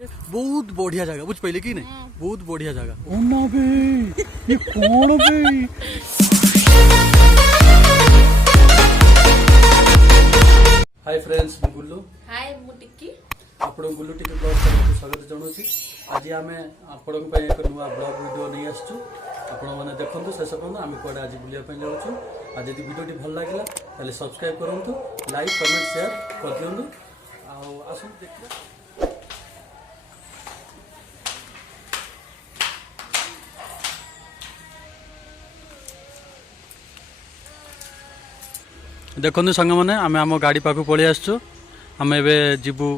बहुत बढ़िया जगह बुझ पाइले कि नहीं बहुत बढ़िया जगह ये कौन बे हाय फ्रेंड्स मैं गुल्लू हाय मु टिक्की आपण गुल्लू टिक्की ब्लॉग चैनल स्वागत जनाऊँ आज आम आपण एक नुआ ब्लॉग वीडियो नहीं आसचु आपण मैंने देखो शेष पर्यटन आम कड़े आज बुलाया जाऊँ आज यदि वीडियो भल लगे ताले सब्सक्राइब करूँ लाइक कमेंट शेयर कर दिंतु आस देखिए देखो सांग मैंने आम आम गाड़ी पाख पलि आसचु आम एवं जीवु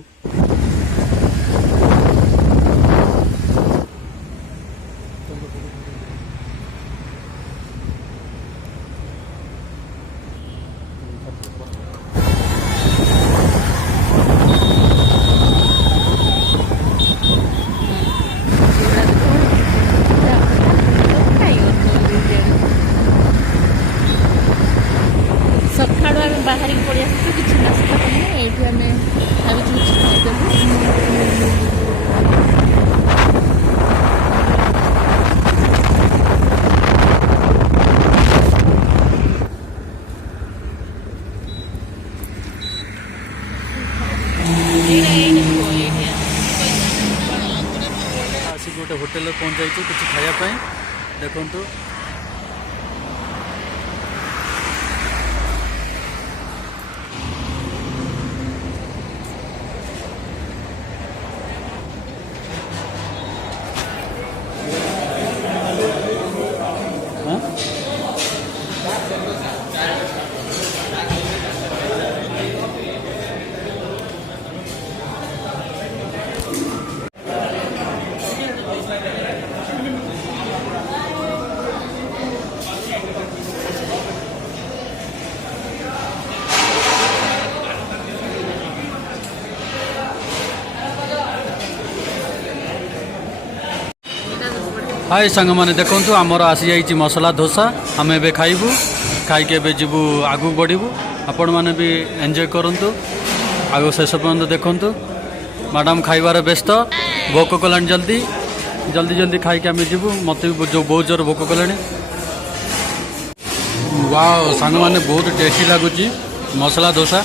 सकाळू आम बाहर पड़े आसू कि नास्ता करने ये आम भाई खाइदेबू आसिक गोटे होटेल पहुँच जाइए कुछ खायापी देखु हाय सांग मैंने देखु आमर आसी जाइए मसला डोसा आम ए खाइबू खाइके जीवु आगू बढ़ू आपण मैंने भी एंजॉय करूँ आगो शेष पर्यटन देखु मैडम खाइबार व्यस्त भोक कला जल्दी जल्दी जल्दी खाइके आम जीवु मत भी जो बहुत जोर भोक कला वाओ सांग मैंने बहुत टेस्टी लगुच मसला डोसा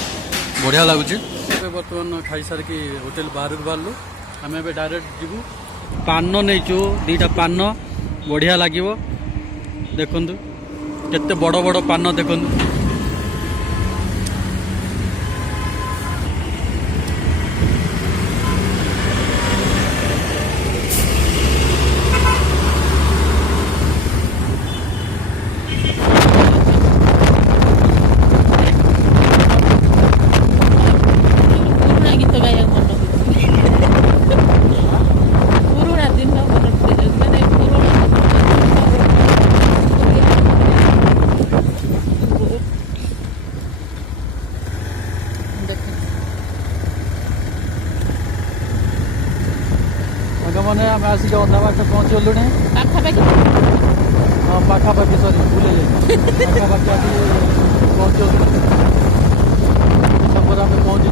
बढ़िया लगुच बर्तमान खाई सारिकी होटेल बाहर बाहरलु आम ए डायरेक्ट जीवु पान नहींचु दीटा पान बढ़िया लगे देखु केते बड़ बड़ पान देखु पुराना गीत गाया मन पुराना दिन मन पड़े मैंने मैंने आम आसिक अधा बाट पहुँच गलु पाखापाखि हाँ पाखापाखि सरी भूल पाखापाखि आस पहुँच गलु आम पहुँचू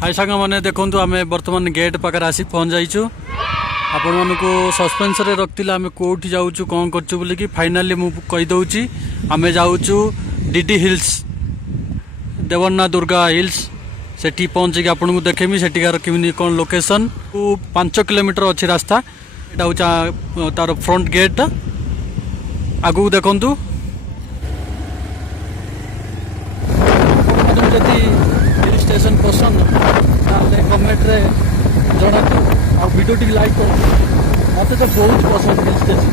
हाय सांग मैंने देखु आम बर्तमान गेट पाखे आसी पहुँच जाइचु आपण मानू सस्पेंस रे रखिला आम कौटी जाऊँ कौन करचु बोलिकी फाइनाली मु कहीदे आम जाऊँ डीडी हिल्स देवन्ना दुर्गा हिल्स सेठी पहुँचिक आपन को देखेमी सेठिकार केमी कौन लोकेशन 5 किलोमीटर अच्छी रास्ता यहाँ हूँ तार फ्रंट गेट आगू देखु जदि हिल स्टेशन पसंद कमेंट रे जनातु आ वीडियो टी लाइक कर मत तो बहुत पसंद हिल स्टेशन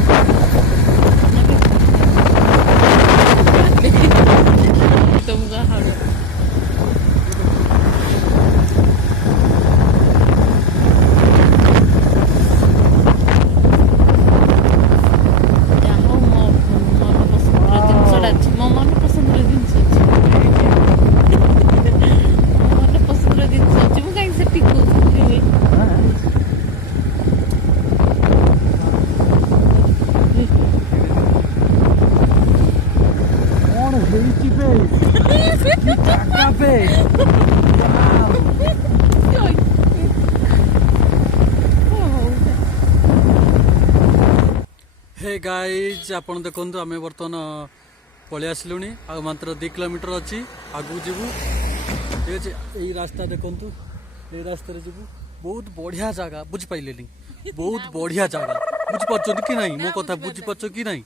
ଜାଗା ବେ हे गाइज आपण देखंतु आमे बर्तमान पळि आसलुनी आ मात्र 2 किलोमीटर अछि आगु जीवु ठीक अछि एई रास्ता देखंतु एई रास्ता रे जीवु बहुत बढ़िया जगह बुझ पाइलेनी बहुत बढ़िया जगह बुझ पछो कि नहीं मो कथा बुझ पछो कि नहीं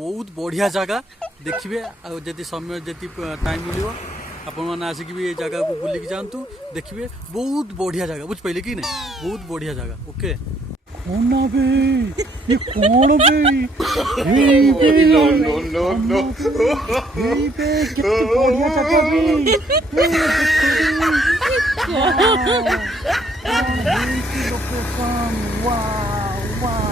बहुत बढ़िया जगह देखिबे आ जति समय जति टाइम मिलियो आपण माने आसिक भी ए जगह को बुली के जानतु देखिबे बहुत बढ़िया जगह बुझ पाइले कि नहीं बहुत बढ़िया जगह ओके कौन बे ये कौन बे हे बे नो नो नो नो हे बे कितनी बढ़िया जगह बे लोकेशन वाव वाव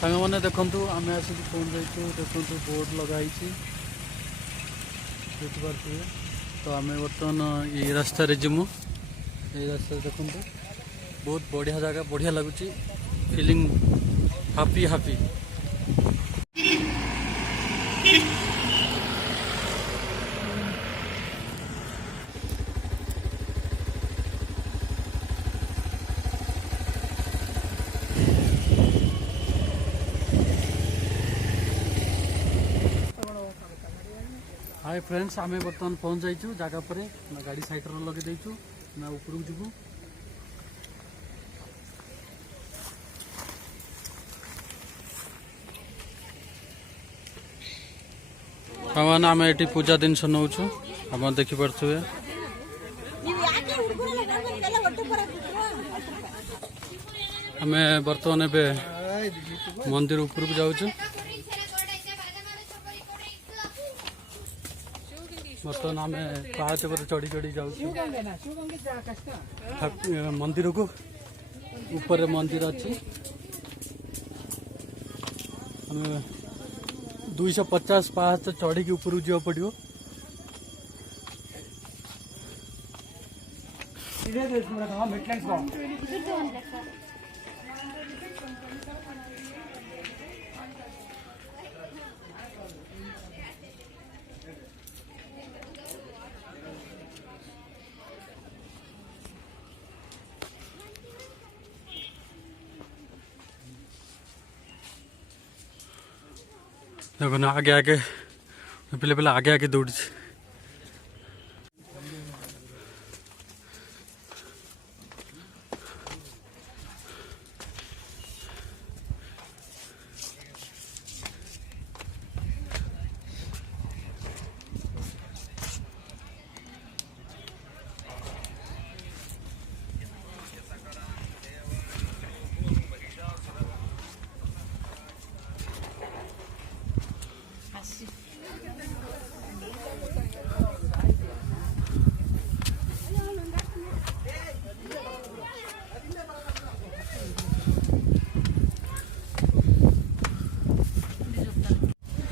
सांग मैंने देखु आम आसिक पहुँच जाइए देखु बोर्ड लगाई देखिपे तो आम बर्तमान ये रास्ता जीमु ये रास्ता देखु बहुत बढ़िया जगह बढ़िया लगुच feeling happy happy hi friends आम बर्तमान पहुँच जाइए जगह पर ना गाड़ी साइड लगे देचु ना ऊपर जीवु हाँ आम ये पूजा जिनस नौचु आप देखिपे आम बर्तमान ए मंदिर ऊपर को जाऊँ बर्तमान आम पाहाच पर चढ़ी चढ़ी जाऊँ मंदिर को ऊपर मंदिर अच्छी 250 पाहाच चढ़ी की ऊपर जा पड़ो देखो ना आगे आगे पहले पहले आगे आगे दौड़ी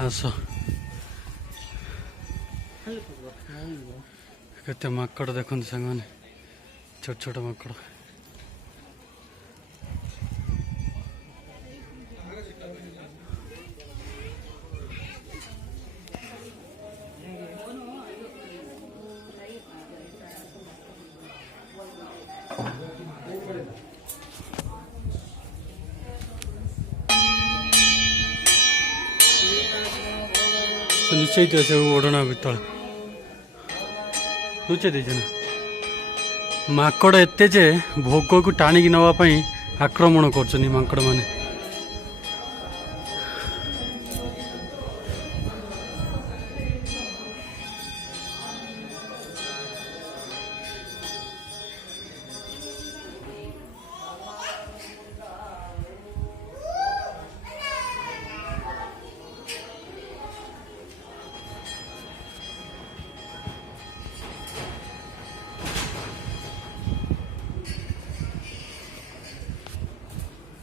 आस केते माकड़ देखते सांग मैंने छोट छोट माकड़ लुचाई तो ओढ़ना भीतर लुचाई देना माकड़ एते जे भोग को टाणिकी नापी आक्रमण कर माकड़ मैंने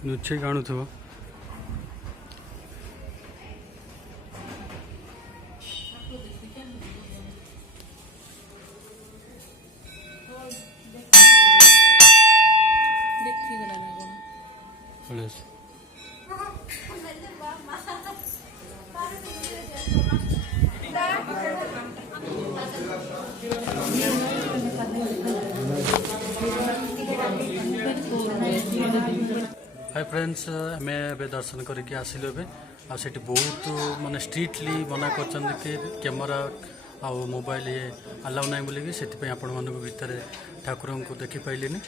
ଲୁଚେଇ ଆଣୁଥିବ। हाय फ्रेंड्स आमे एबे दर्शन करके आसिलु एबे आ सेठी बहुत माने स्ट्रिक्टली मना करछन कि कैमरा आ मोबाइल ये अलाउ नाही बोली कि सेठी पे आपण मानको भितर ठाकुर को देखि पाइलेनी।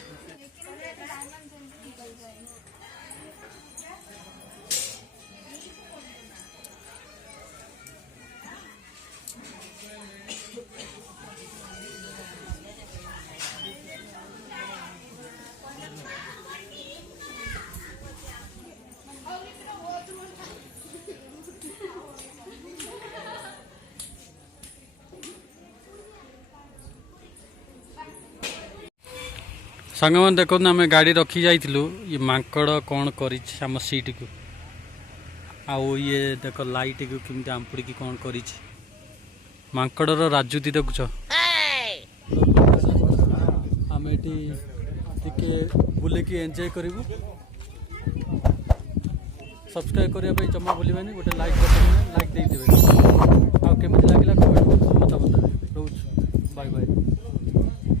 सांग मैंने देखो आम गाड़ी रखी जाइलु ये मांकड़ कौन कर सीट को आउ ये देख लाइट को केमती आंपुड़ी कौन कर मांकड़ राजुती देखुच आम ये बुलेकी एंजॉय करूँ। सब्सक्राइब करने जमा भूल गोटे लाइक बटन लाइक